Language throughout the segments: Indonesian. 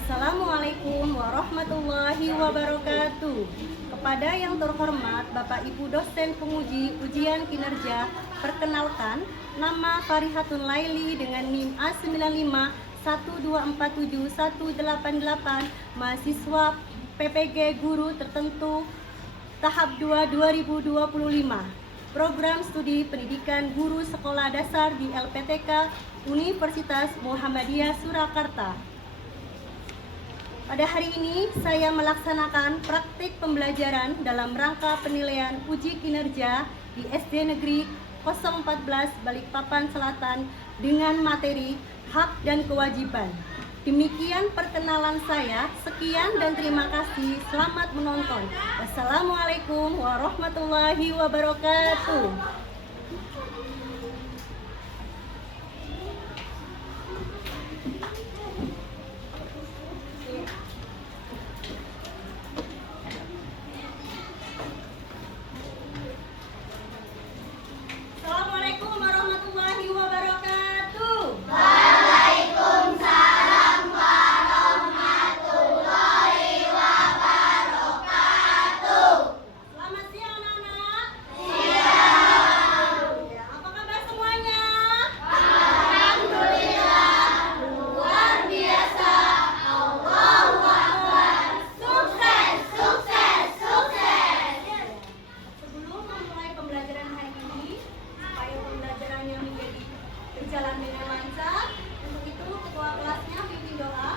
Assalamualaikum warahmatullahi wabarakatuh. Kepada yang terhormat Bapak Ibu dosen penguji ujian kinerja, perkenalkan, nama Farihatun Laili dengan NIM A9512471888, mahasiswa PPG Guru Tertentu tahap 2 2025. Program Studi Pendidikan Guru Sekolah Dasar di LPTK Universitas Muhammadiyah Surakarta. Pada hari ini saya melaksanakan praktik pembelajaran dalam rangka penilaian uji kinerja di SD Negeri 014 Balikpapan Selatan dengan materi hak dan kewajiban. Demikian perkenalan saya. Sekian dan terima kasih. Selamat menonton. Wassalamualaikum warahmatullahi wabarakatuh. Assalamualaikum warahmatullahi wabarakatuh. Waalaikumsalam warahmatullahi wabarakatuh. Selamat siang anak-anak. Siang. Ya, apa kabar semuanya? Alhamdulillah, luar biasa. Allahu Akbar. Sukses, sukses, sukses. Sebelum memulai pembelajaran hari ini, supaya pembelajarannya menjadi berjalan dengan lancar, untuk itu ketua kelasnya pimpin doa.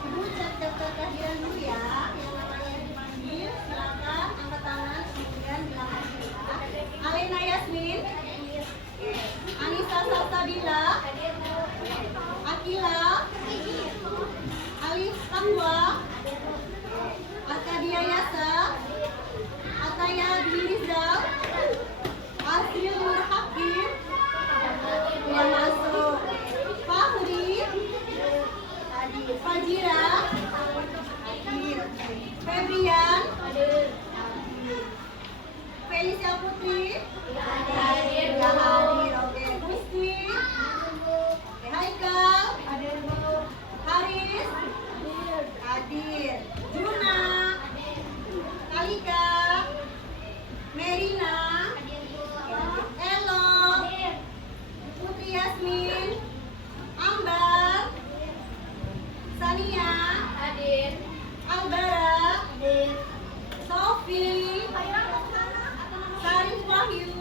Ibu cek daftar kehadiran dulu ya. Yang namanya dipanggil, silakan angkat tangan kemudian bilang ya. Alena Yasmin, Anissa Salsabila, Akila, Alif Taqwa, Arkadia Yasa, Ataya Dwi Rizal, Asril Nur Hakim, yang masuk Fahri, Fajira, Febrian, Felicia Putri, hadir, oke. Gusti, Haikal, Haris, hadir. Juna, Kalika, Merina, Elo, Putri Yasmin, Ambar, Sania, Albara, Sofi, Sarif Wahyu,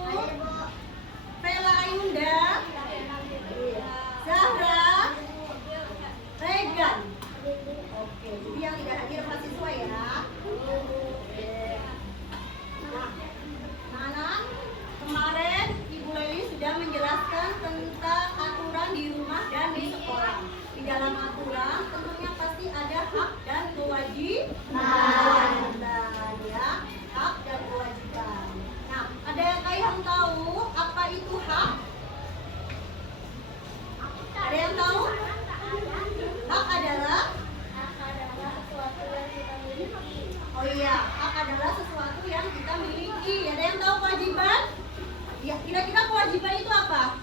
Vela Ayunda, Zahra, Regan. Oke, jadi yang tidak hadir mahasiswa ya. Nah, anak, kemarin Ibu Leli sudah menjelaskan tentang aturan di rumah dan di sekolah. Di dalam aturan tentunya pasti ada hak dan kewajiban. Ya, hak dan kewajiban. Nah, ada yang tahu apa itu hak? Ada yang tahu? Hak adalah Oh iya, hak adalah sesuatu yang kita miliki. Ada yang tahu kewajiban? Ya, kira-kira kewajiban itu apa?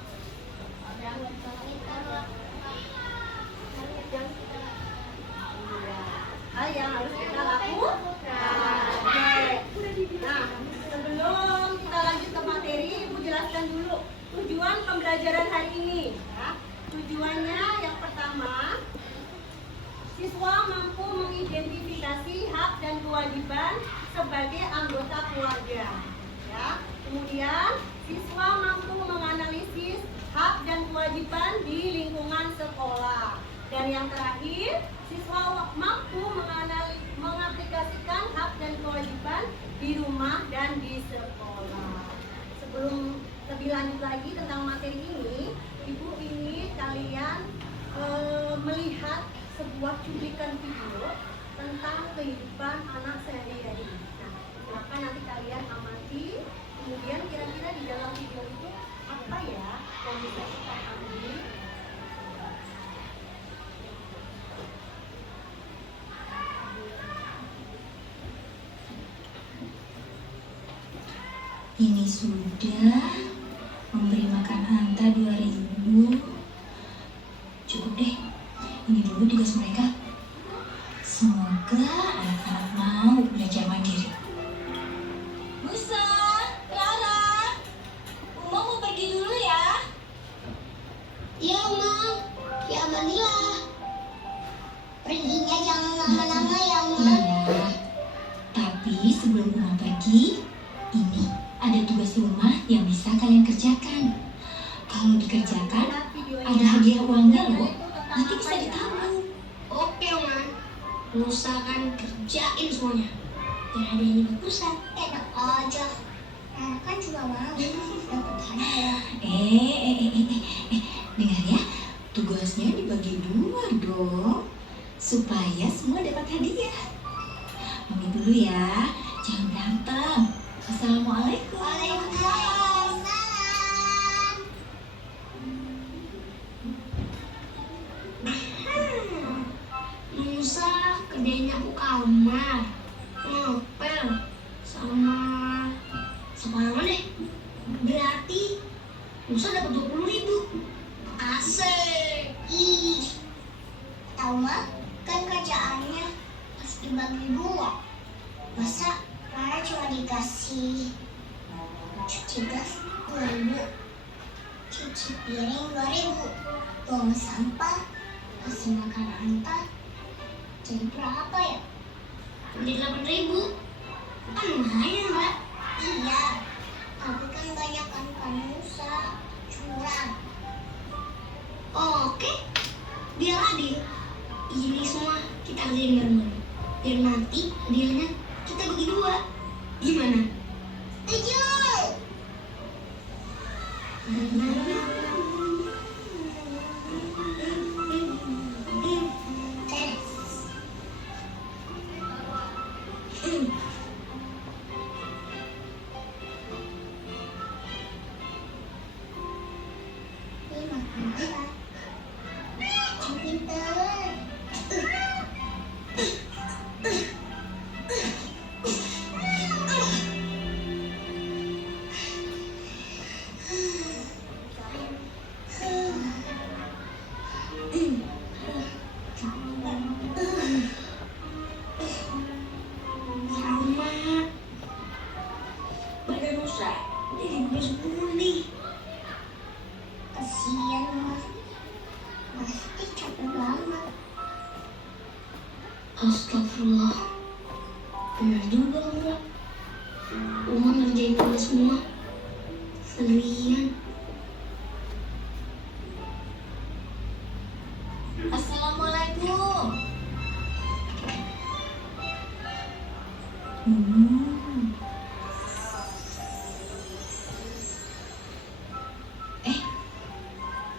Hal yang harus kita lakukan. Nah, sebelum kita lanjut ke materi, Ibu jelaskan dulu tujuan pembelajaran hari ini. Ya. Tujuannya yang pertama, siswa mampu mengidentifikasi hak dan kewajiban sebagai anggota keluarga. Ya. Kemudian, siswa mampu menganalisis hak dan kewajiban di lingkungan sekolah. Dan yang terakhir, siswa mampu mengaplikasikan hak dan kewajiban di rumah dan di sekolah. Sebelum lebih lanjut lagi tentang materi ini, Ibu ingin kalian melihat sebuah cuplikan video tentang kehidupan anak sehari-hari. Nah, silakan nanti kalian amati. Kemudian kira-kira di dalam video itu apa ya yang bisa kita ambil? Ini sudah memberi makan Anta 2.000. Cukup deh, ini dulu tugas mereka. Semoga anak-anak mau belajar mandiri. Musa, Clara, Uma mau pergi dulu ya. Iya, Uma. Ya, Manila. Perginya jangan lama-lama ya, Uma. Iya, tapi sebelum Uma pergi, ini ada tugas rumah yang bisa kalian kerjakan. Kalau dikerjakan, ada hadiah uangnya loh. Nanti bisa ditabung. Oke, Uma. Musa akan kerjain semuanya. Dan hadiahnya bagusan. Enak aja. Anak kan juga mau dapat hadiah. Dengar ya, tugasnya dibagi 2 dong, supaya semua dapat hadiah. Mami dulu ya, jangan berantem. Assalamualaikum. Waalaikumsalam. Musa kerjain aku kamar, ngepel, sama lama deh. Berarti Musa dapat 20.000. Asik. Ih, tahu mah kan kerjaannya pas dibagi 2. Masa Rara cuma dikasih cuci gas 2.000, cuci piring 2.000, buang sampah, kasih makan Anta, jadi berapa ya? Jadi 8.000. Kan lumayan, Mbak. Iya, tapi kan banyak kan Musa curang. Oke, biar adil. Ini semua kita kerjain bareng-bareng. Biar nanti hadiahnya kita bagi 2. Gimana? Setuju. Kasihan, Mas. Pasti capek banget. Astagfirullah. Benar juga, Mbak. Uma ngerjain tugas semua sendirian. Assalamualaikum.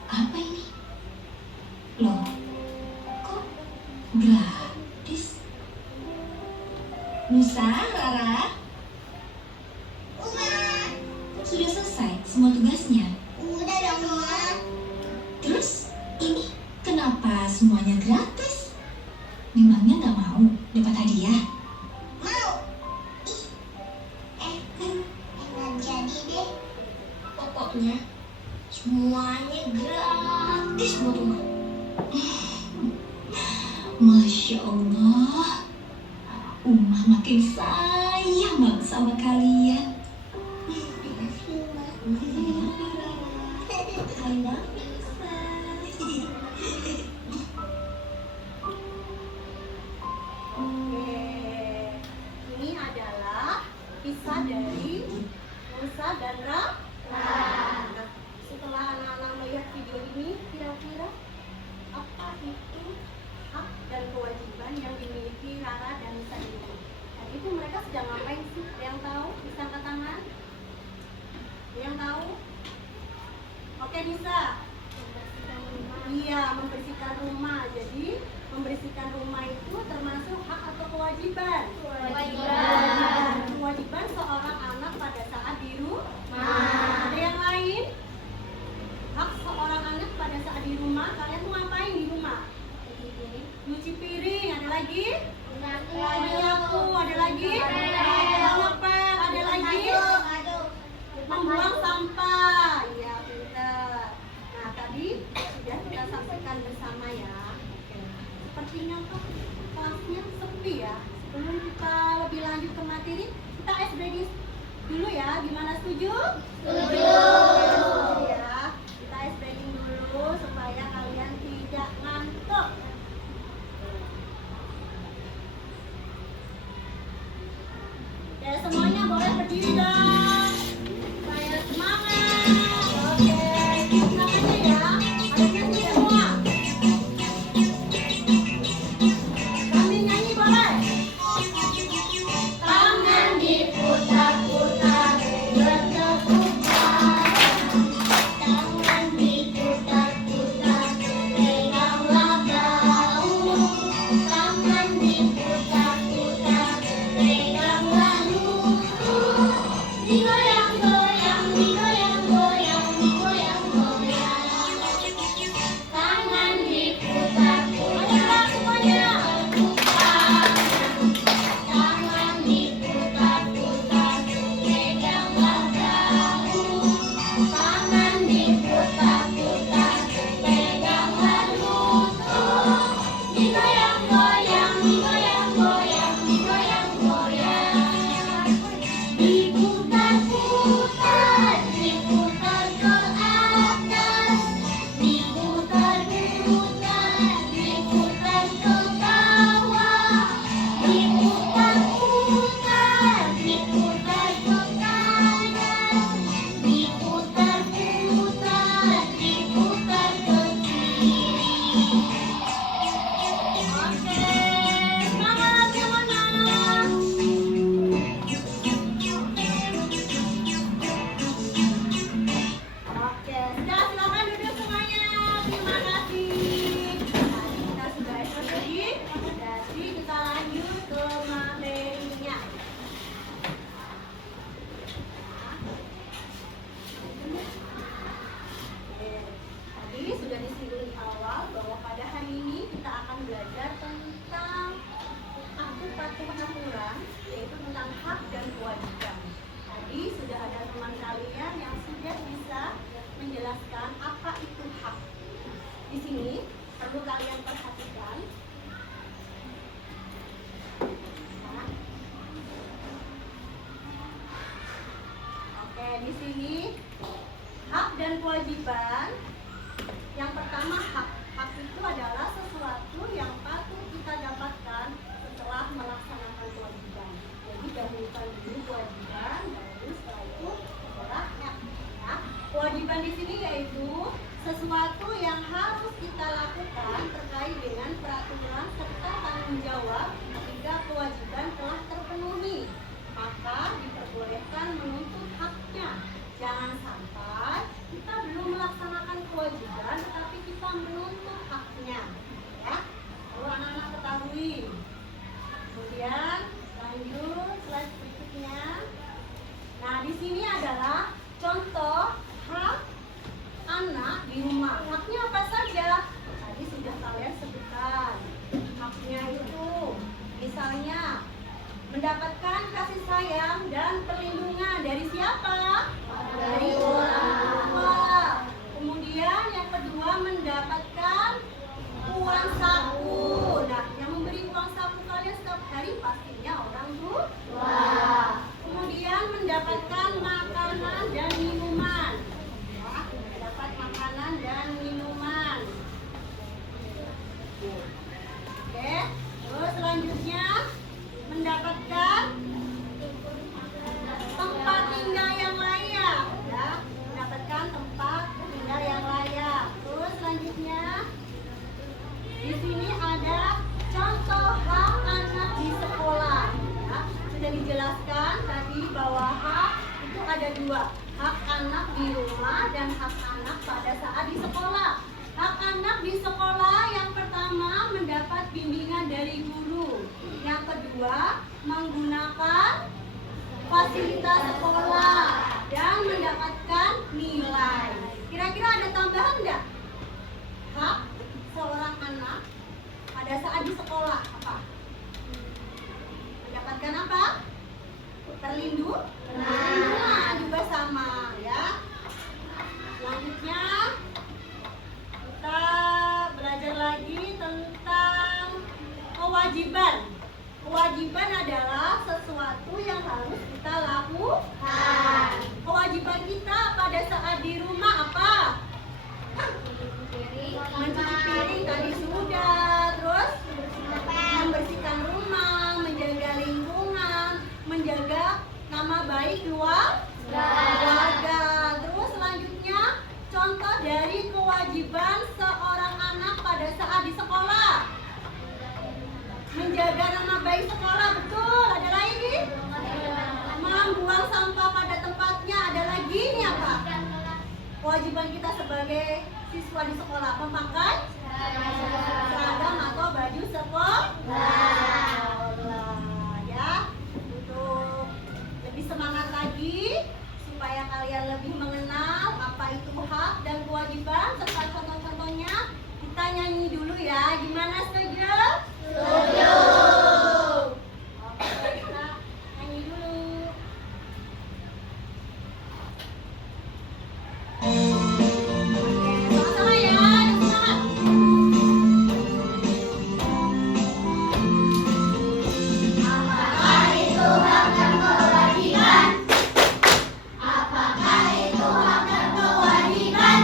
Apa ini? Loh, kok gratis? Nusa, Rara, Uma, sudah selesai semua tugasnya? udah dong, Uma. Terus ini kenapa semuanya gratis? Memangnya nggak mau dapat hadiah? Mau? Nggak jadi deh. Pokoknya semuanya gratis buat Uma. Masya Allah, Uma makin sayang banget sama kalian. Makasih, Mbak. I love you. Oke, ini adalah kisah dari Musa dan Rara. Nah, setelah anak-anak melihat video ini, kira-kira apa itu hak dan kewajiban yang dimiliki Rara dan Musa ini? Dan itu mereka sedang ngapain sih? Ada yang tahu? Bisa angkat tangan? Ada yang tahu? Oke, bisa. Iya, membersihkan rumah. Jadi, membersihkan rumah itu termasuk hak atau kewajiban? Kewajiban. Kewajiban seorang anak pada saat di rumah. Ada yang lain? Hak seorang anak pada saat di rumah, kalian tuh ngapain di rumah? Nyuci piring, ada lagi? Menyapu, ada lagi? Ngepel, ada lagi? Membuang sampah. Iya, pintar. Nah, tadi sudah kita saksikan bersama ya. Oke. Sepertinya kok kelasnya sepi ya. Sebelum kita lebih lanjut ke materi, kita ice breaking dulu ya. Gimana, setuju? Setuju ya. Kita ice breaking dulu supaya kalian tidak ngantuk. Oke, semuanya boleh berdiri dong. Supaya semangat. Oke, semangatnya ya. Adanya sudah semua. Kami nyanyi boleh? Tangan diputar-putar, bertepuk tangan. Tangan diputar-putar, peganglah bahu. Tangan diputar-putar, peganglah lutut. Digoyang-goyang, digoyang-goyang, digoyang-goyang. Tangan diputar-putar, Semuanya. tangan diputar-putar, peganglah bahu. Tangan diputar-putar, peganglah lutut. Digoyang-goyang, digoyang-goyang, digoyang-goyang. Diputar-putar, diputar ke atas. Diputar-putar, diputar ke bawah. Diputar-putar, diputar ke kanan. Diputar-putar, diputar ke kiri. Oke, semangat semuanya. Oke, sudah silakan duduk semuanya. Terima kasih. Nah, kita sudah selesai. Jadi kita lanjut ke materinya. Oke, tadi sudah disinggung di awal bahwa pada hari ini kita akan belajar tentang aturan, yaitu tentang hak dan kewajiban. Tadi sudah ada teman kalian yang sudah bisa menjelaskan apa itu hak. Di sini perlu kalian perhatikan. Nah. Oke, di sini hak dan kewajiban. Yang pertama hak. Hak itu adalah sesuatu yang patut kita dapatkan setelah melaksanakan kewajiban. Jadi dahulukan dulu kewajiban, baru setelah itu adalah hak. Nah, kewajiban di sini yaitu sesuatu yang harus kita lakukan terkait dengan peraturan serta tanggung jawab jika kewajiban telah terpenuhi. Maka diperbolehkan menuntut haknya. Jangan sampai kita belum melaksanakan kewajiban tetapi kita menuntut haknya. Ya, perlu anak-anak ketahui. Kemudian lanjut slide berikutnya. Nah, di sini adalah contoh hak anak di rumah. Haknya apa saja? Tadi sudah kalian sebutkan. Haknya itu misalnya mendapatkan kasih sayang dan perlindungan dari siapa? Dari orang tua. Kemudian yang kedua mendapatkan uang saku. Nah, yang memberi uang saku kalian setiap hari pastinya dua, hak anak di rumah dan hak anak pada saat di sekolah. Hak anak di sekolah yang pertama mendapat bimbingan dari guru. Yang kedua, menggunakan fasilitas sekolah dan mendapatkan nilai. Kira-kira ada tambahan enggak? Hak seorang anak pada saat di sekolah apa? Mendapatkan apa? Perlindungan juga sama ya. Selanjutnya kita belajar lagi tentang kewajiban. Kewajiban adalah sesuatu yang harus kita lakukan. Kewajiban kita pada saat di rumah apa? Mencuci piring tadi sudah, terus membersihkan rumah, menjaga lingkungan, menjaga nama baik keluarga. Terus selanjutnya contoh dari kewajiban seorang anak pada saat di sekolah. Menjaga nama baik sekolah, betul. Ada lagi? Membuang sampah pada tempatnya. Ada lagi ini apa? Kewajiban kita sebagai siswa di sekolah memakai seragam atau baju sekolah. Ya, untuk lebih semangat lagi supaya kalian lebih mengenal apa itu hak dan kewajiban serta contoh-contohnya. Kita nyanyi dulu ya. Gimana, setuju? Setuju. Oke, kita nyanyi dulu. Sama-sama ya, semangat. Apakah itu hak dan kewajiban? Apakah itu hak dan kewajiban?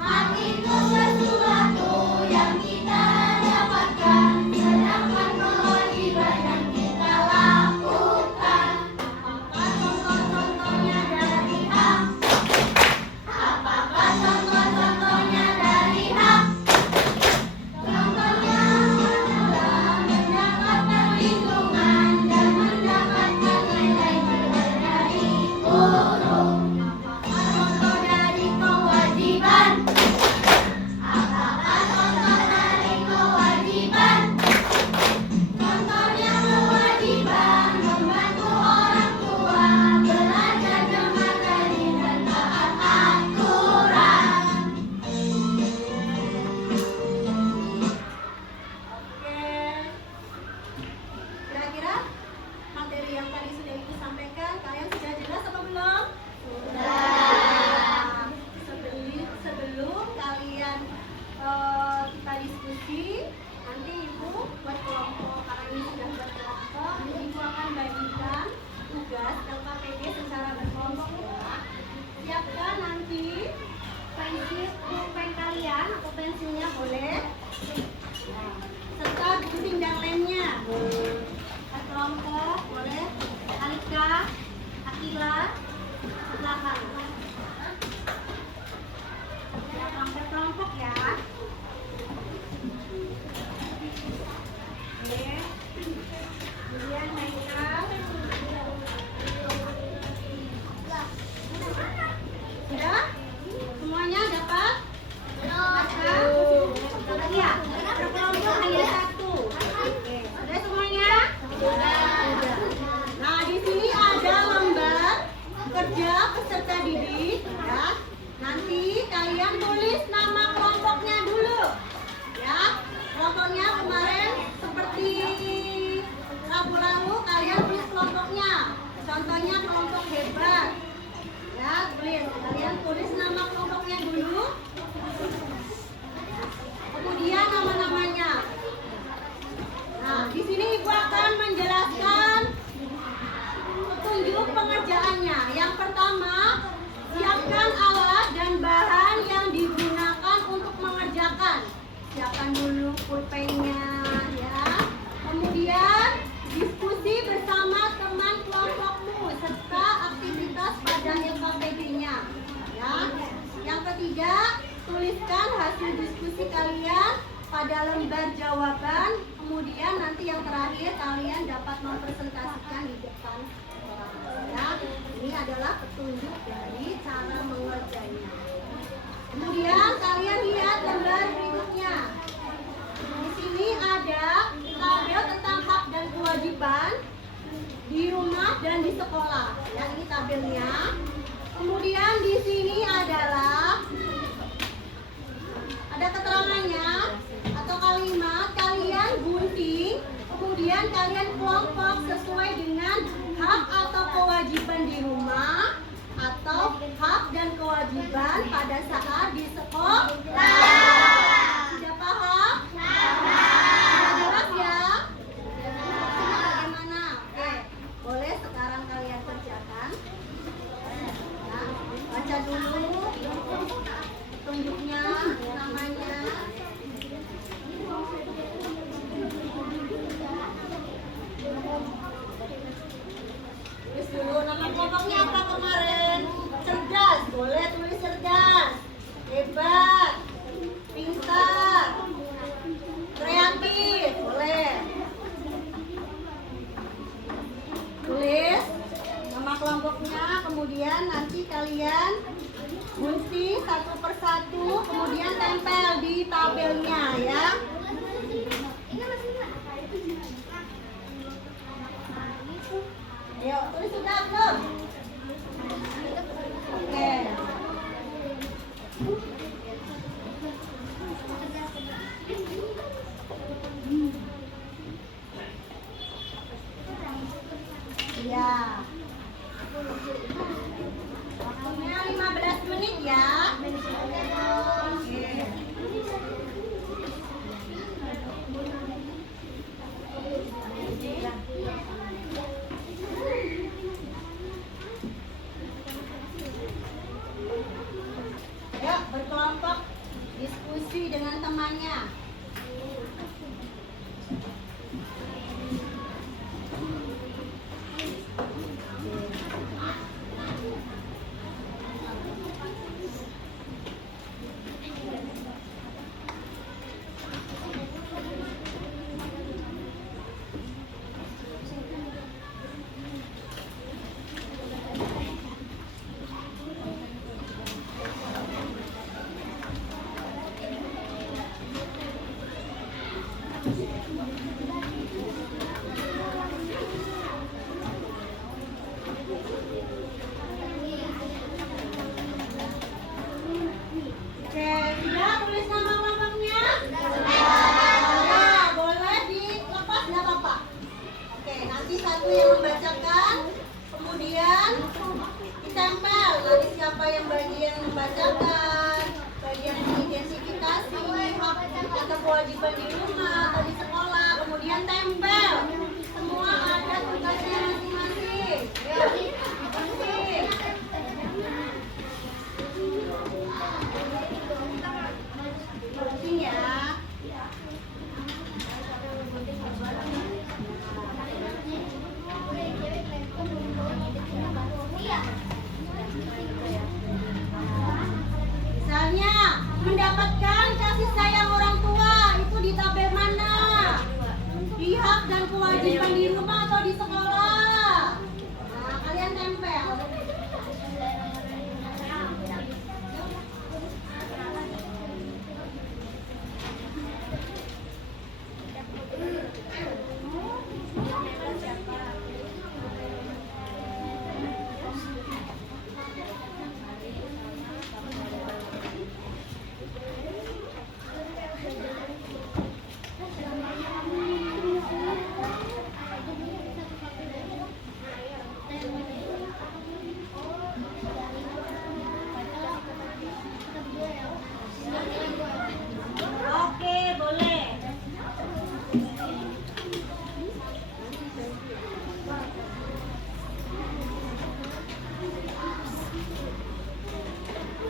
Hak itu sesuatu yang kita dapatkan, sedangkan kewajiban yang kita lakukan. Apakah contoh-contohnya dari hak? Apakah contoh-contohnya dari hak? Contohnya adalah mendapatkan lingkungan dan mendapatkan nilai dari guru. Apakah contoh dari kewajiban? Apakah contoh dari kewajiban? Contohnya kewajiban membantu orang tua belajar dengan rajin dan taat aturan. Oke, kira-kira materi yang tadi sudah Ibu sampaikan kalian sudah jelas apa belum? Sudah. Sebelum kalian kita diskusi, nanti Ibu buat kelompok, karena ini sudah buat kelompok, Ibu akan bagikan tugas LKPD secara berkelompok ya. Siapkan nanti pulpen kalian atau pensilnya boleh, serta gunting dan lemnya. Kelompok boleh. Alika, Akila, belakang. Kelompok ya. Oke. Kemudian Haikal. Sudah? Semuanya dapat? Dapat ya? Berkelompok hanya satu. Oke. Sudah semuanya? Sudah. Nah, di sini ada lembar kerja peserta didik ya. Nanti kalian tulis nama kelompoknya dulu. Ya. Kelompoknya kemarin seperti Rabu lalu kalian tulis kelompoknya. Contohnya kelompok hebat. Ya, please kalian tulis nama kelompoknya dulu. Kemudian nama-namanya. Nah, di sini Ibu akan menjelaskan petunjuk pengerjaannya. Yang pertama, siapkan alat dan bahan yang digunakan untuk mengerjakan. Siapkan dulu pulpennya ya. Kemudian diskusi bersama teman kelompokmu serta aktivitas pada LKPD-nya ya. Yang ketiga, tuliskan hasil diskusi kalian pada lembar jawaban Kemudian nanti yang terakhir kalian dapat mempresentasikan di depan orang. Ya, ini adalah petunjuk dari cara mengerjanya. Kemudian kalian lihat gambar berikutnya. Di sini ada tabel tentang hak dan kewajiban di rumah dan di sekolah. Ya, ini tabelnya. Kemudian di sini adalah ada keterangannya atau kalimat, kalian gunting, kemudian kalian kelompok sesuai dengan hak atau kewajiban di rumah atau hak dan kewajiban pada saat di sekolah. Sudah paham? Sudah jelas ya? Bagaimana? Oke, boleh sekarang kalian kerjakan. Ya, baca dulu petunjuknya, namanya. Tulis dulu nama kelompoknya apa kemarin? Cerdas, boleh tulis cerdas. Hebat, pintar, kreatif, boleh. Tulis nama kelompoknya, kemudian nanti kalian gunting satu persatu, kemudian tempel di tabelnya ya. Ayo, tulis sudah belum? Oke. Ya. Waktunya 15 menit ya. Oke. Ayo berkelompok diskusi dengan temannya. Oke, sudah tulis nama kelompoknya? Ya, boleh dilepas nggak apa-apa. Oke, nanti satu yang membacakan, kemudian ditempel. Nanti siapa yang bagian membacakan, bagian mengidentifikasi hak atau kewajiban di rumah atau di sekolah, kemudian tempel. Semua ada tugasnya masing-masing. Ya, masing. Gunting ya. Misalnya mendapatkan kasih sayang orang tua itu di tabel mana? Di hak dan kewajiban di rumah atau di sekolah? Nah, kalian tempel. Oke, boleh.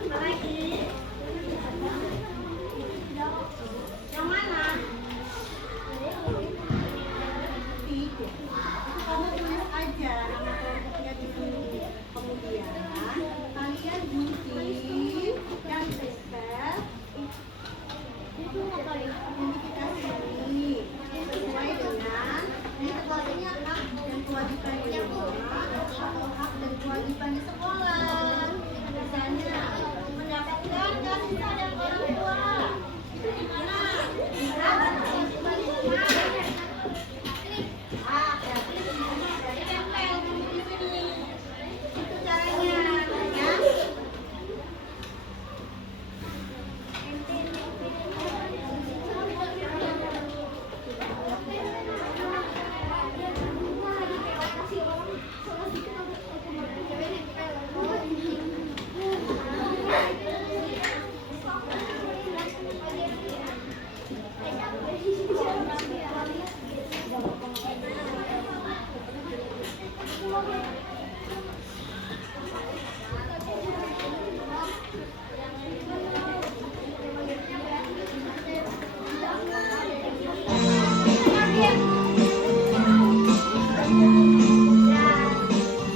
Apa lagi? Yang mana? Tiga. Kamu tulis aja nama kelompoknya di sini. Kemudian kalian gunting dan tempel identifikasi ini. sesuai dengan ini sekolahnya hak dan kewajiban di rumah atau hak dan kewajiban di sekolah. Misalnya mendapatkan kasih sayang orang tua itu gimana? Hak dan kewajiban di rumah. Hak ya, jadi tempel di sini. Itu caranya, ya.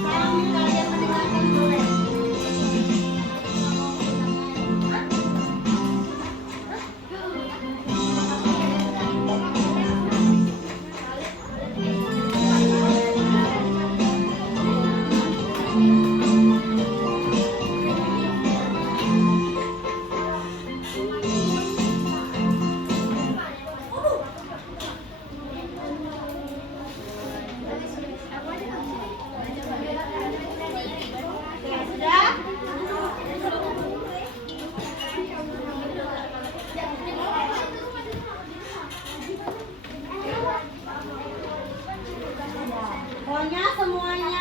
Sambil kalian mendengarkan boleh. Sudah? Pokoknya semuanya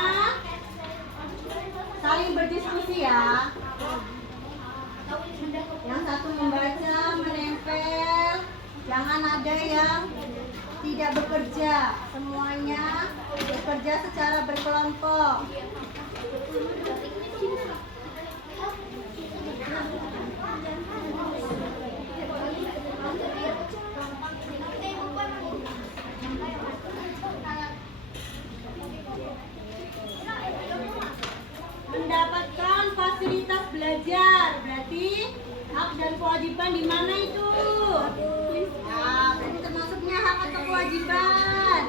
saling berdiskusi ya. Yang satu membaca, menempel, jangan ada yang tidak bekerja. Semuanya bekerja secara berkelompok. Mendapatkan fasilitas belajar berarti hak dan kewajiban di mana itu? Nah, berarti termasuknya hak atau kewajiban.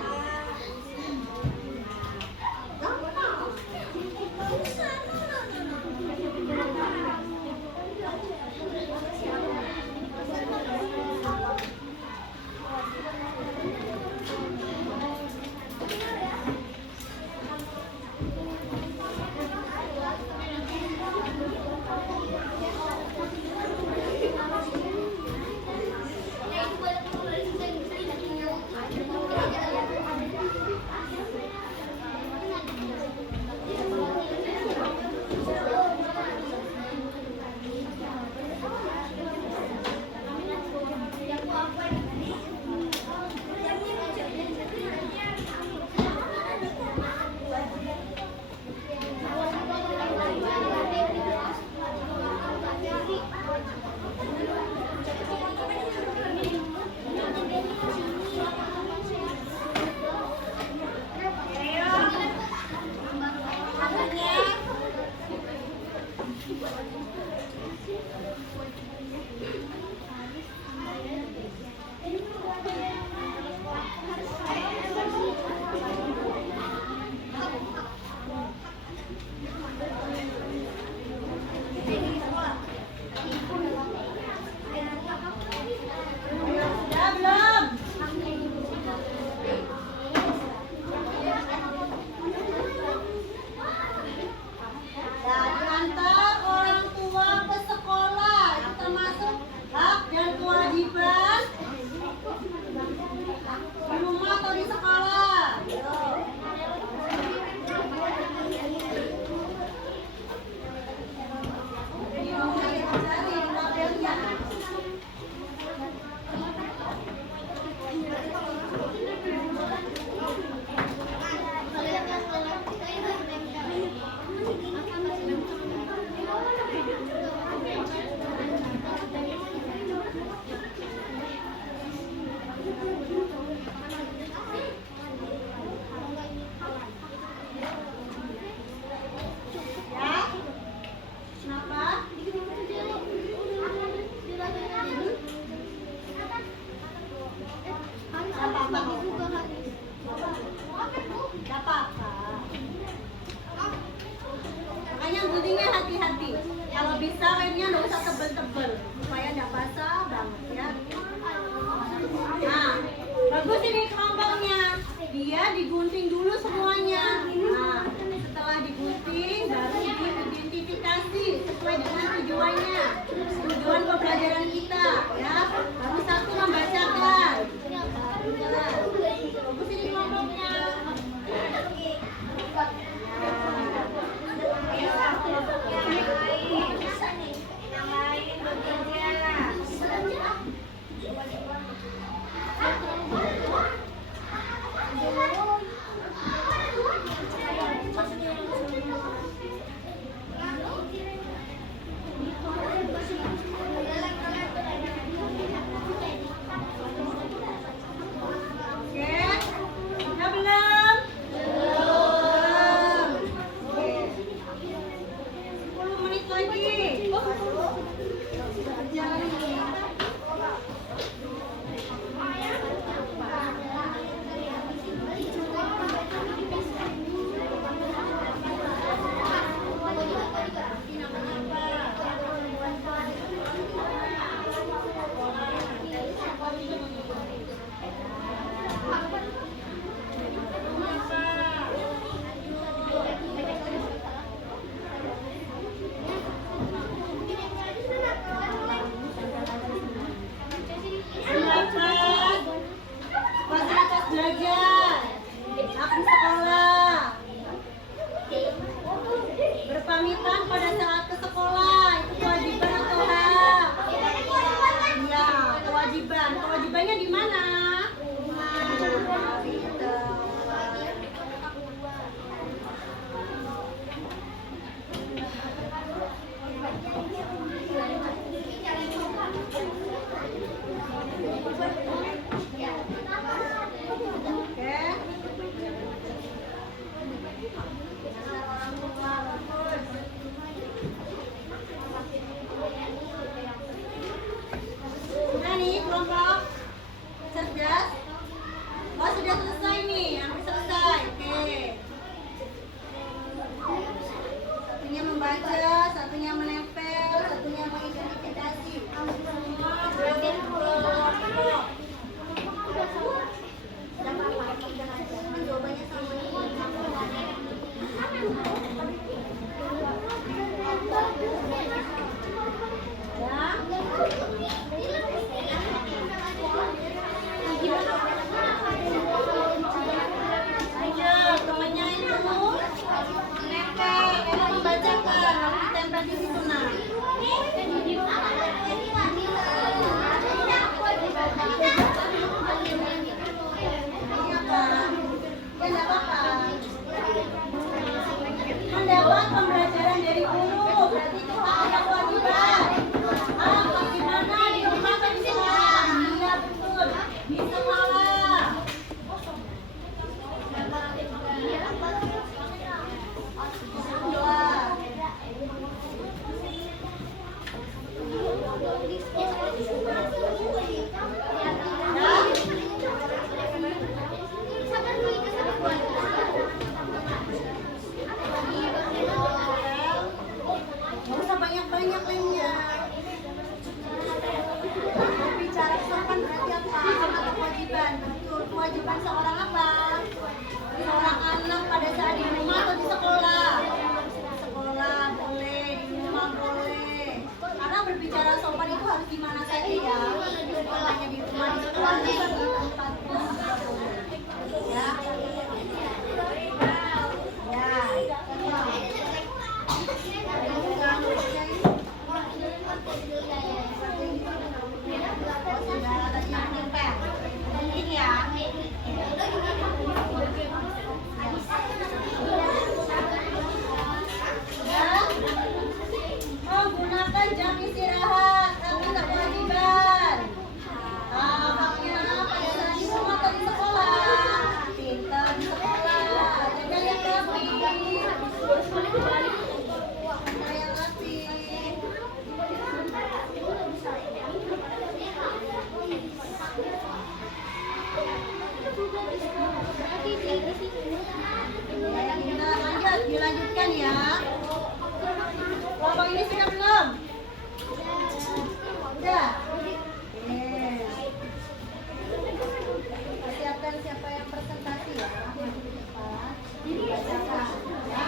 semuanya. Tujuan pembelajaran kita, ya. Baru satu membacakan. Bagus ini kelompoknya. Fasilitas belajar, hak di sekolah, berpamitan pada saat ke sekolah itu kewajiban atau hak? Iya, kewajiban. Kewajibannya di mana? Sudah nih kelompok cerdas. Oh sudah selesai nih, hampir selesai. Oke. Satunya membaca, satunya menempel, satunya mengidentifikasi. Semua berada di kelompok. Jawabannya sama. Ayo, temannya itu menempel, kamu membacakan, lalu ditempel di situ nah. Ini apa? Ya nggak apa-apa. Mendapat pembelajaran dari guru, berarti kita ada kewajiban. Bagaimana di rumah atau di sekolah? Iya betul, di sekolah. Nggak usah banyak-banyak lainnya. Bicara sopan berarti apa? Ada kewajiban. Betul, kewajiban seorang apa? Seorang anak pada saat di rumah atau di sekolah? Sekolah boleh, di rumah boleh. Karena berbicara sopan itu harus di mana saja ya. Bukan hanya di rumah, di sekolah, di tempat pun juga boleh. Ya. Menggunakan jam istirahat, tapi tak kewajiban. Haknya pada saat di rumah atau di sekolah. Pintar di sekolah, jaga yang rapi. Pintar yang rapi. Kita lanjut, dilanjutkan ya. Kelompok ini sudah belum? Sudah? Yes. Siapkan siapa yang presentasi ya. Bacakan ya.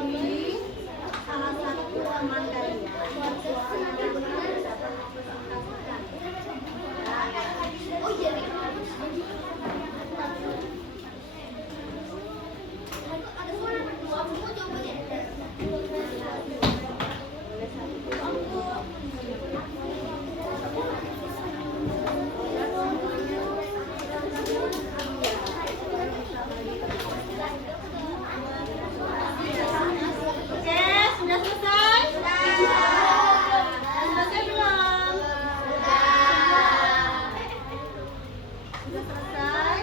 Di salah satu teman kalian yang suaranya benar dapat mempresentasikan. Oh iya, ada suara berdua, aku mau coba deh. Oke, sudah selesai? Selesai belum? Sudah selesai?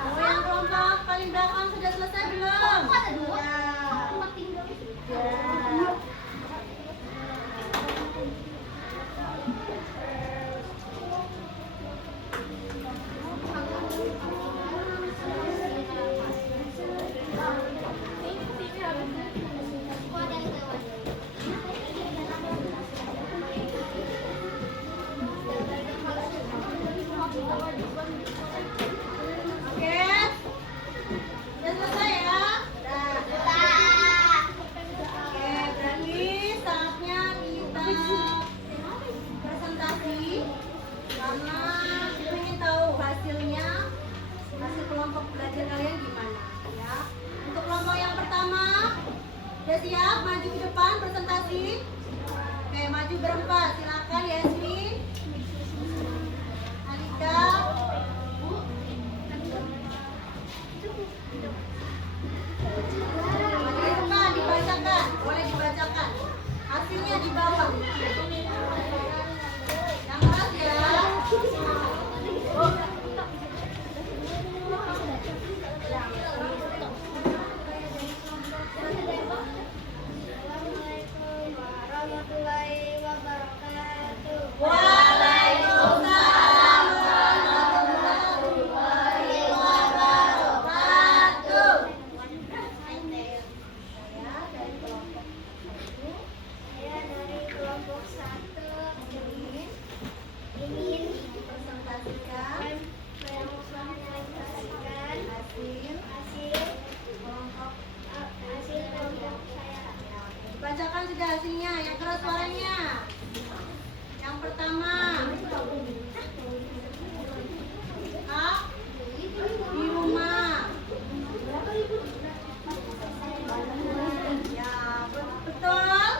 Oh, yang kelompok paling belakang sudah selesai belum? Ada dua. Cuma tinggal. Ya. Oke, sudah selesai ya? Oke, berarti saatnya kita presentasi karena kita ingin tahu hasilnya, hasil kelompok belajar kalian gimana ya. Untuk kelompok yang pertama, udah siap maju ke depan presentasi? Oke, maju berempat, silakan Yasmin, Alika, maju ke depan, dibacakan, boleh dibacakan. Hasilnya di bawah. Yang keras ya. Assalamualaikum warahmatullahi wabarakatuh. Waalaikumsalam warahmatullahi wabarakatuh. Saya dari kelompok 1 ingin Presentasikan mempresentasikan hasil kelompok saya. Bacakan sudah hasilnya, yang keras suaranya. Yang pertama, A, di rumah. Ya, betul.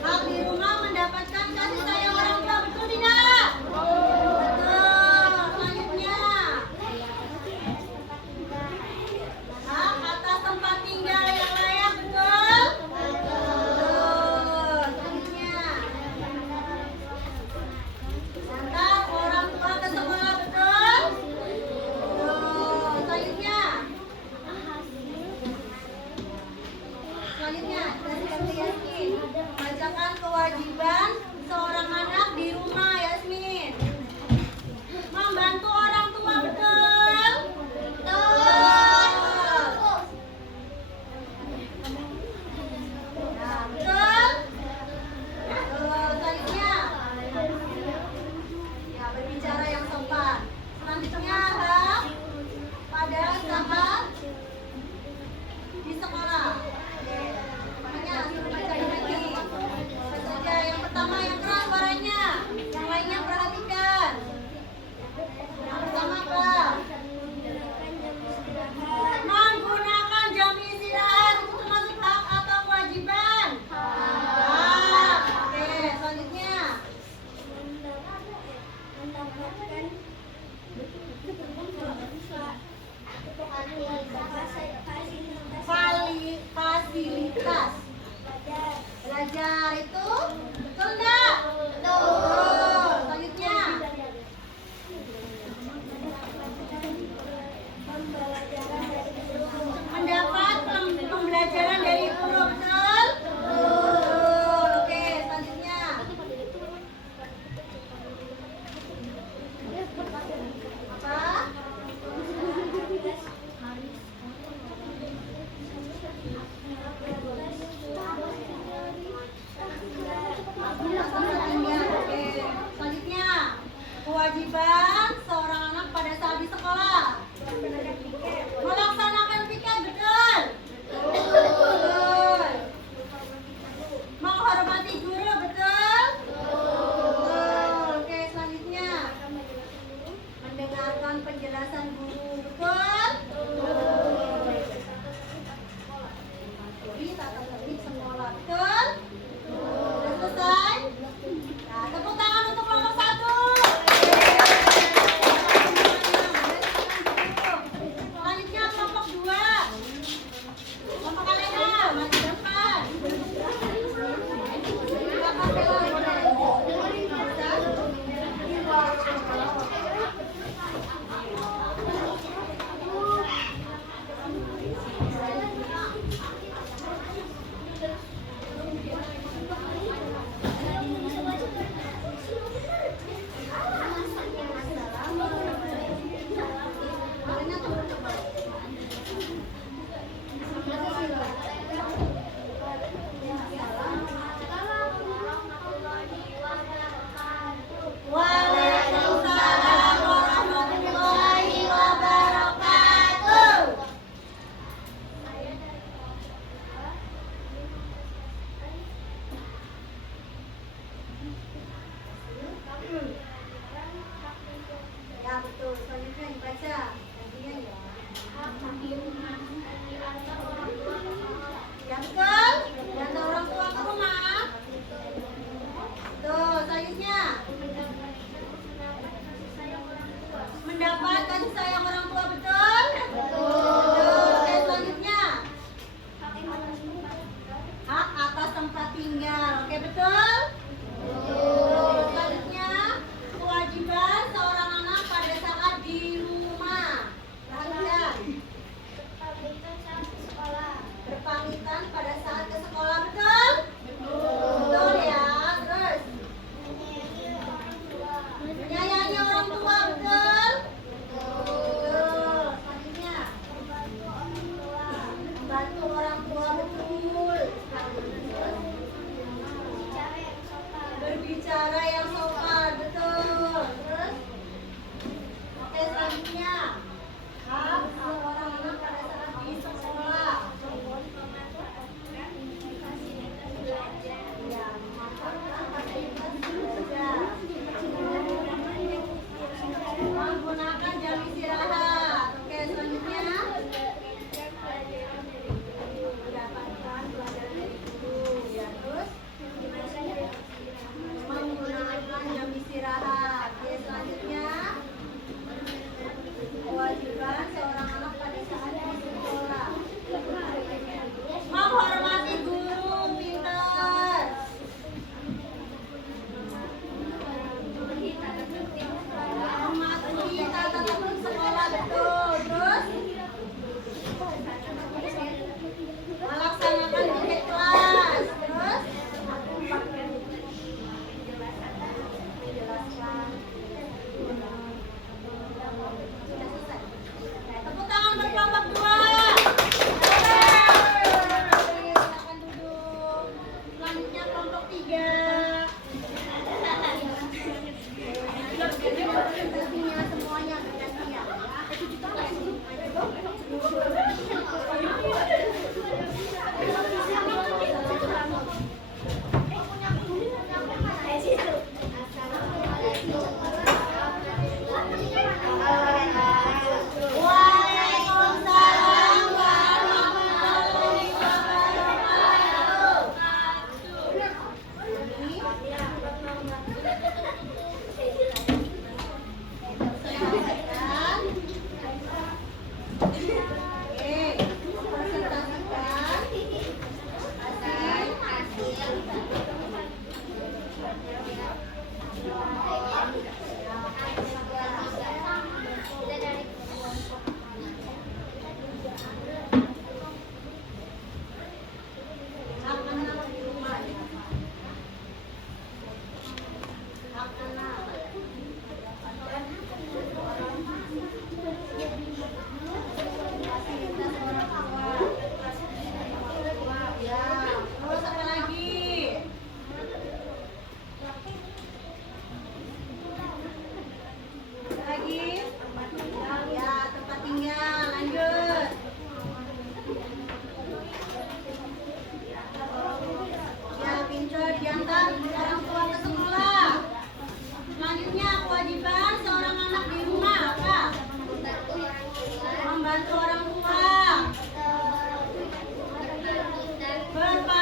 A di rumah mendapatkan kasih sayang orang tua, betul tidak? Betul. Selanjutnya, A, atas tempat tinggal yang layak, betul? Betul. Selanjutnya, antar orang tua ke sekolah, betul? Betul. Selanjutnya, dari Yasmin, bacakan kewajiban seorang anak di rumah, Yasmin. Membantu orang tua, betul? Betul. Nah, betul? Betul. Selanjutnya, ya, berbicara yang sopan. Selanjutnya, Ha, pada saat di sekolah. Oke, makanya suruh bacain lagi. Apa saja? Yang pertama yang keras suaranya, yang lainnya perhatikan. Yang pertama apa? Menggunakan jam istirahat itu termasuk hak atau kewajiban? Hak. Oke, selanjutnya. Mendapatkan Fasilitas belajar itu betul enggak? Betul. Selanjutnya, mendapat pembelajaran dari guru, betul? Betul. Oke, selanjutnya. Apa?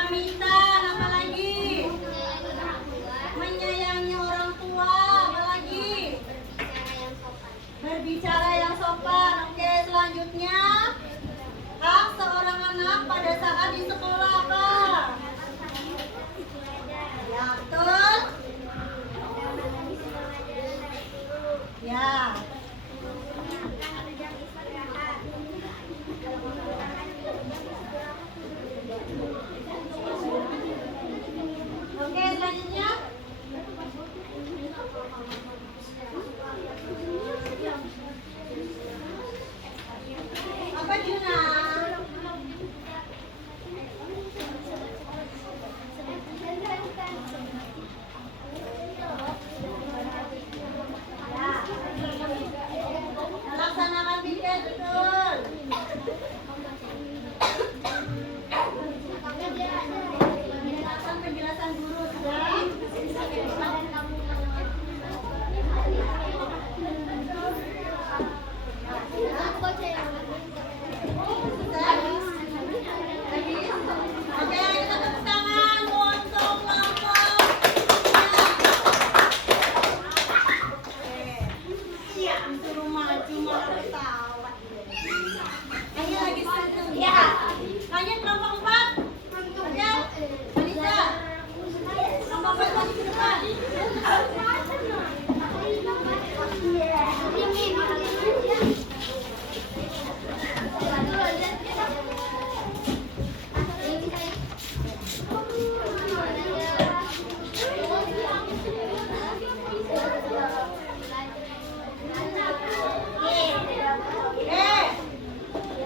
Pamitan, apa lagi? Menyayangi orang tua, apa lagi? Berbicara yang sopan. Oke, selanjutnya hak seorang anak pada saat di sekolah apa? Ya, betul. Ya. Oke, selanjutnya. Apa Juna? Melaksanakan piket, betul. Mendengarkan penjelasan guru, sudah. Oke, kita tepuk tangan untuk kelompok. Iya, disuruh maju malah ketawa. Ayo lagi satu. Ya. Lanjut kelompok 4. Oke. Anissa. Kelompok 4 maju ke depan.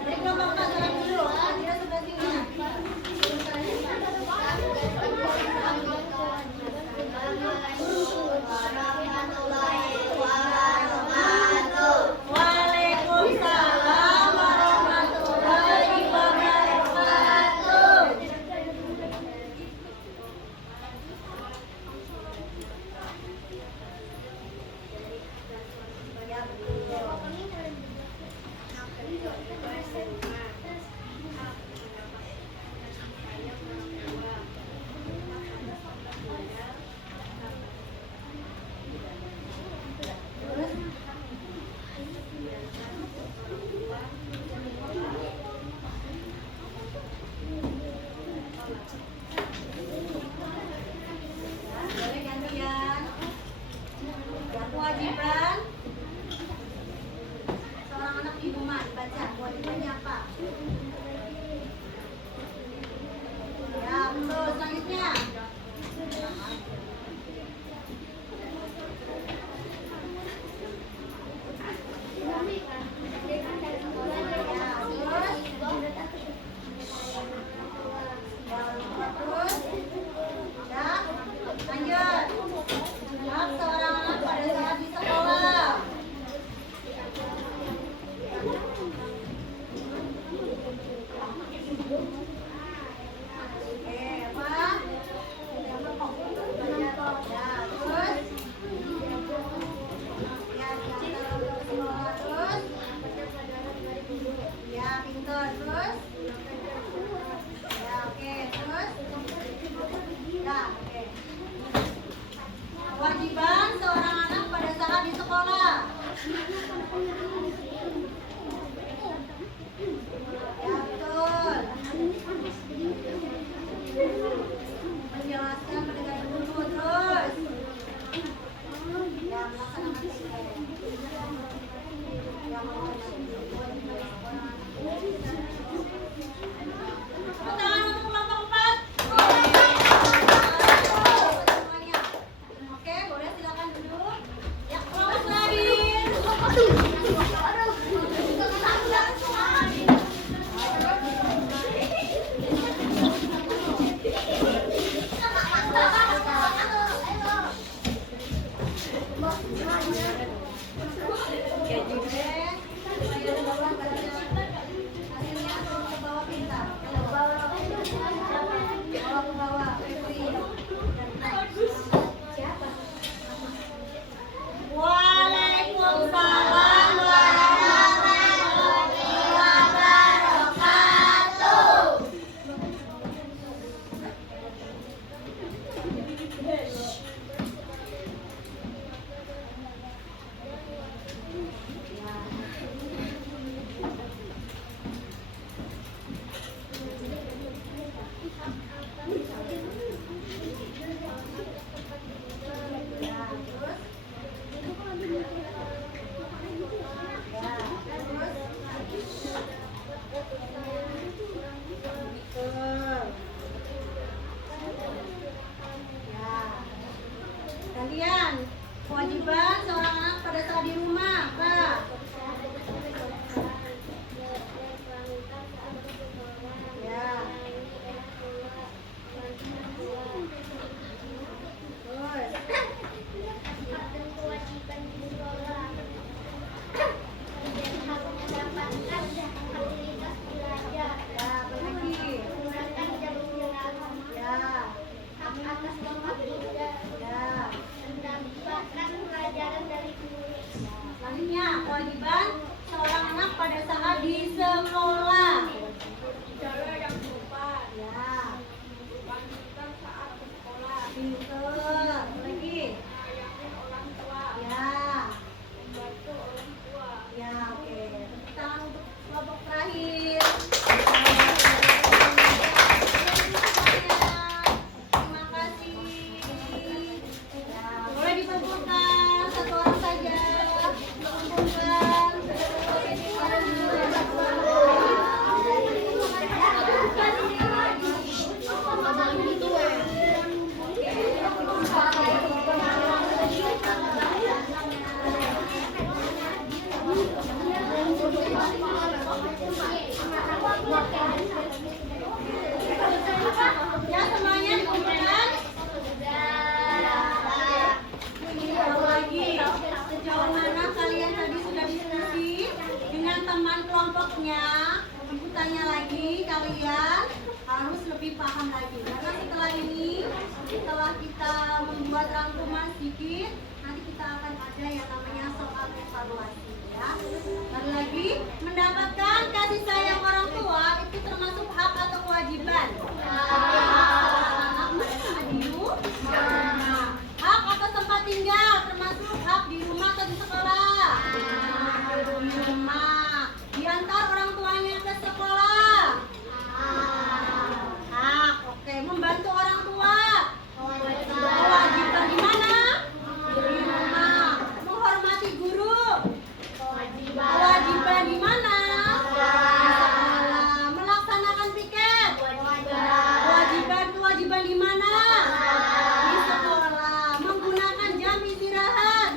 Dari kelompok 4 jalan dulu. Dia sebelah sini. Waalaikumsalam warahmatullahi wabarakatuh. Boleh gantian. Ya, kewajiban seorang anak di rumah dibaca. Kewajibannya apa? Ya, betul. Selanjutnya. Hak seorang anak pada saat di sekolah. Oke, apa? Ya, terus. Ya, pintar untuk sekolah terus. Ya, pintar terus. Ya, oke, terus. Ya, oke. Kewajiban seorang anak pada saat di sekolah. Ya, betul. Menjelaskan pendidikan guru terus. Ya, melaksanakan tiket. Ya, menghormati kewajiban seorang anak. Tepuk tangan untuk kelompok 4. Semuanya. Oke, boleh silakan duduk. Ya, kelompok lain. lebih paham lagi. Karena setelah ini, setelah kita membuat rangkuman sedikit, nanti kita akan ada yang namanya soal evaluasi ya. Dan lagi, mendapatkan kasih sayang orang tua itu termasuk hak atau kewajiban? Hak atau tempat tinggal termasuk hak di rumah atau di sekolah? Di rumah. Diantar orang tuanya ke sekolah? Hak. Oke, membantu orang tua? Kewajiban di mana? Di rumah. Menghormati guru? Kewajiban di mana? Di sekolah. Melaksanakan piket? Kewajiban di mana? Di sekolah. Menggunakan jam istirahat?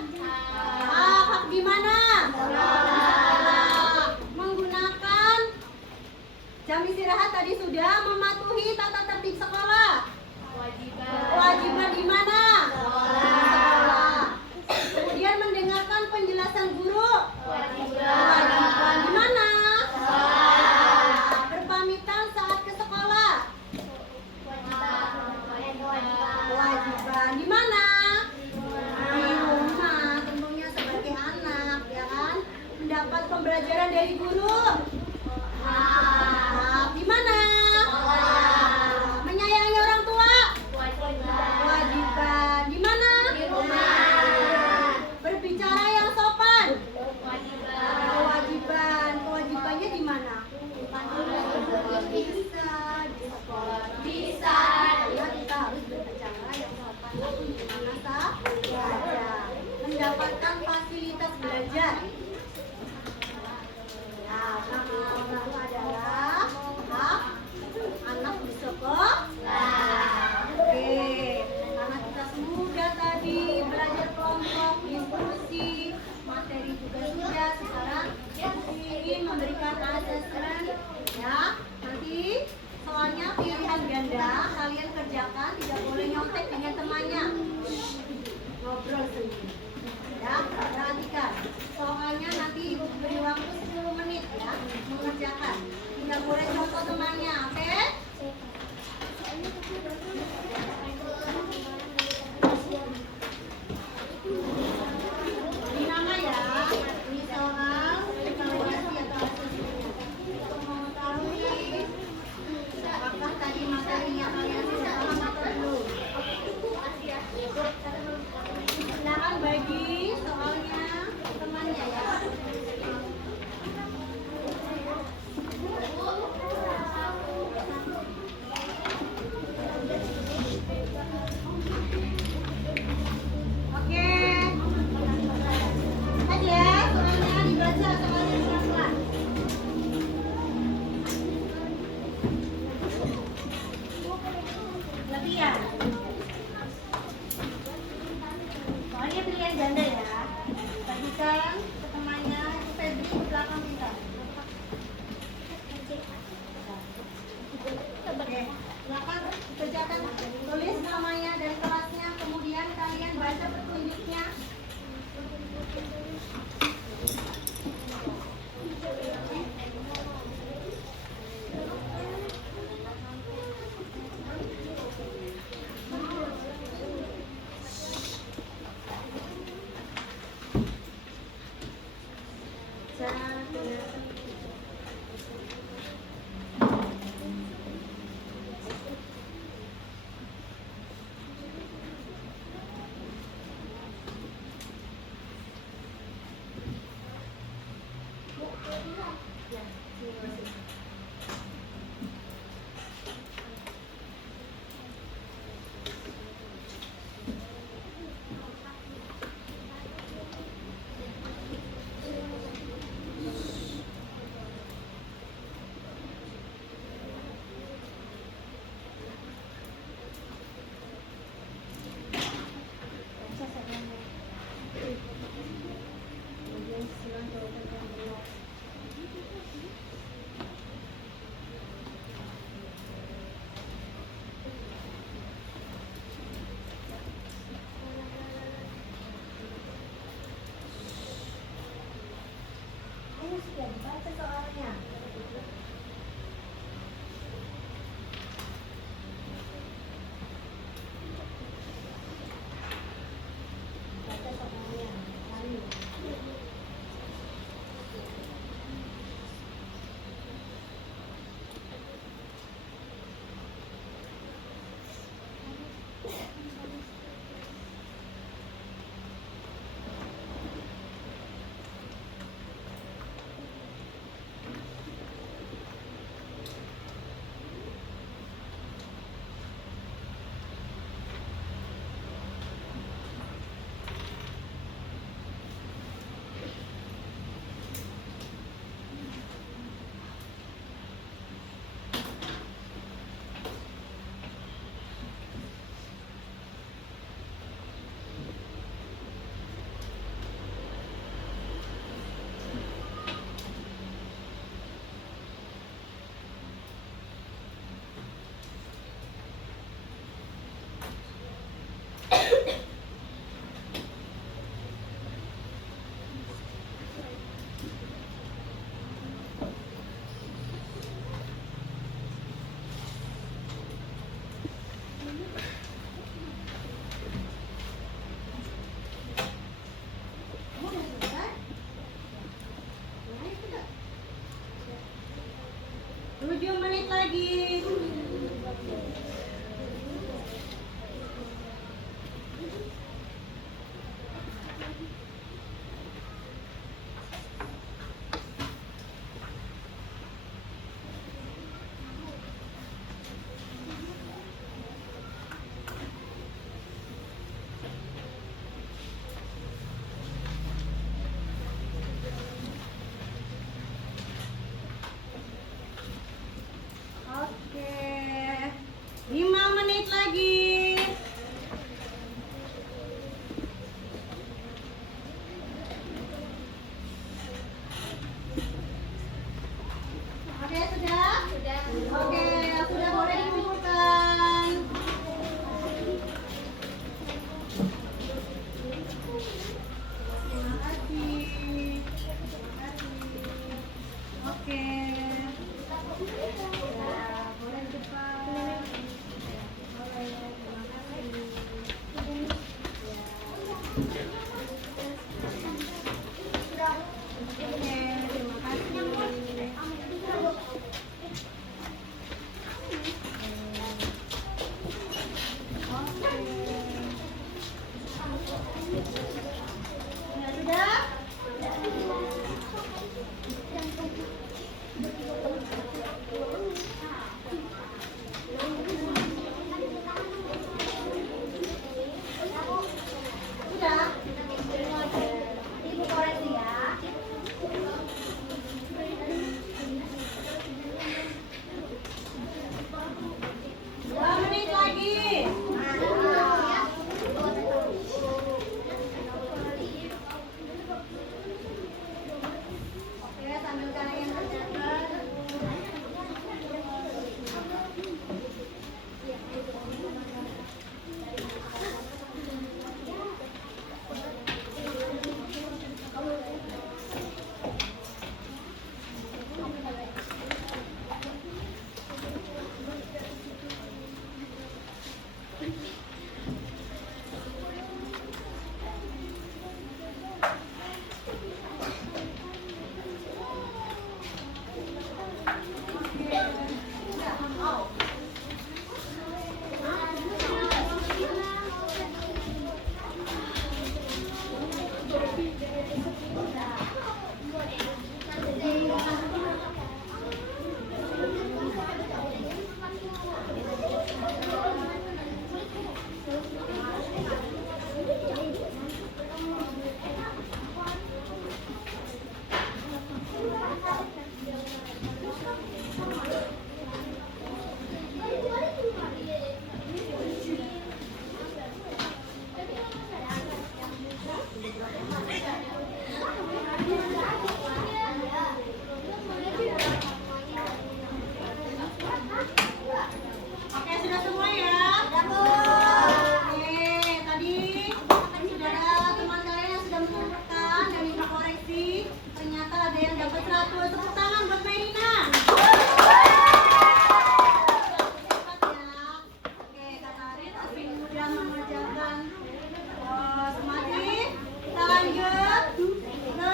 Hak di mana? Di sekolah. Menggunakan jam istirahat tadi sudah. Mematuhi tata tertib sekolah? Kewajiban di mana? Di sekolah. Kemudian mendengarkan penjelasan guru? Kewajiban di mana? Berpamitan saat ke sekolah? Kewajiban di mana? Di rumah, tentunya sebagai anak, ya kan? Mendapat pembelajaran dari guru? Di mana? Menyayangi orang tua? Kewajiban di mana? Di rumah. Berbicara yang sopan? Kewajiban. Kewajibannya di mana? Bisa di sekolah. Bisa. Ya, kita harus berbicara yang sopan. Di mana saja. Mendapatkan fasilitas belajar. Nah, yang baru adalah hak anak di sekolah. Oke, karena kita sudah tadi belajar kelompok, diskusi, materi juga sudah. Sekarang ingin memberikan asesmen, ya. Nanti soalnya pilihan ganda, kalian kerjakan, tidak boleh nyontek dengan temannya. Ngobrol sendiri. Ya, perhatikan. Soalnya nanti ibu beri waktu 10 menit ya mengerjakan. Tidak boleh contoh temannya, oke? Ini nama ya. Ini soal evaluasi atau asesmen. Untuk mengetahui apakah tadi materinya kalian sudah paham atau belum? Silakan bagi soalnya temannya ya. Oke. Tadi ya, soalnya dibaca soalnya pelan-pelan. Lebih ya. Soalnya pilihan ganda ya. Bagikan ke temannya, ke Febri ke belakang kita. Oke, silakan dikerjakan. Tulis namanya dari kelasnya, kemudian kalian baca petunjuknya. lagi. Oke, 5 menit lagi. Oke, sudah? Sudah. Oke, sudah boleh dikumpulkan. Terima kasih. Terima kasih. Oke. Ya, boleh cepat. Boleh, terima kasih. Oke, terima kasih. Sudah? Sudah? Ibu koreksi ya. 2 menit lagi. Oke, sambil kalian kerjakan. Oke, sudah semua ya? Oke, tadi sudah ada teman kalian yang sudah mengumpulkan dan minta koreksi. Ternyata ada yang dapat 100. Tepuk tangan buat Maina. Cepat ya. Oke, Kak Arin sudah mengerjakan semakin. Kita lanjut ke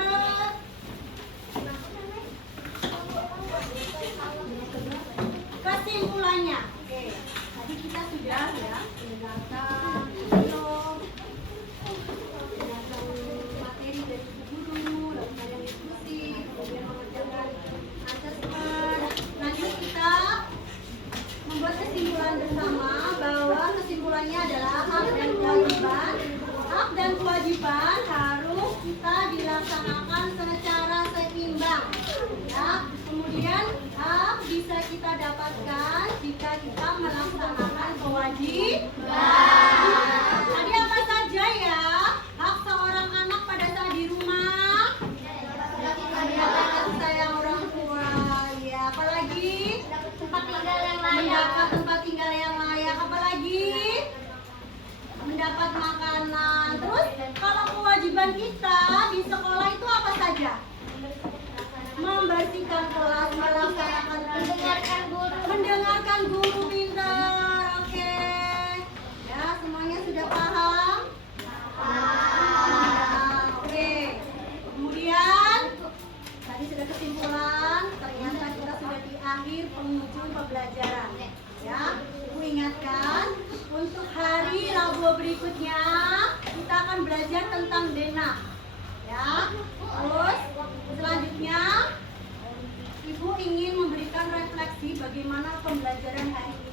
kesimpulannya. Oke, tadi kita sudah ya mendengarkan video, mendengarkan materi dari ibu guru, lalu kalian diskusi, kemudian mengerjakan assessment. Nanti kita membuat kesimpulan bersama bahwa kesimpulannya adalah hak dan kewajiban. Hak dan kewajiban harus kita dilaksanakan secara seimbang. Ya, kemudian hak bisa kita dapatkan jika kita melaksanakan kewajiban. Tadi apa saja ya? Hak seorang anak pada saat di rumah, sayang orang tua, ya apalagi Tempat tinggal yang layak. mendapat tempat tinggal yang layak, apalagi mendapat makanan. Terus kalau kewajiban kita di sekolah itu apa saja? Membersihkan kelas, melaksanakan Mendengarkan guru. mendengarkan guru pintar. Oke, ya semuanya sudah paham? Paham. Oke, kemudian tadi sudah kesimpulan, ternyata kita sudah di akhir penghujung pembelajaran. berikutnya kita akan belajar tentang denah. Ya. Terus selanjutnya Ibu ingin memberikan refleksi bagaimana pembelajaran hari ini.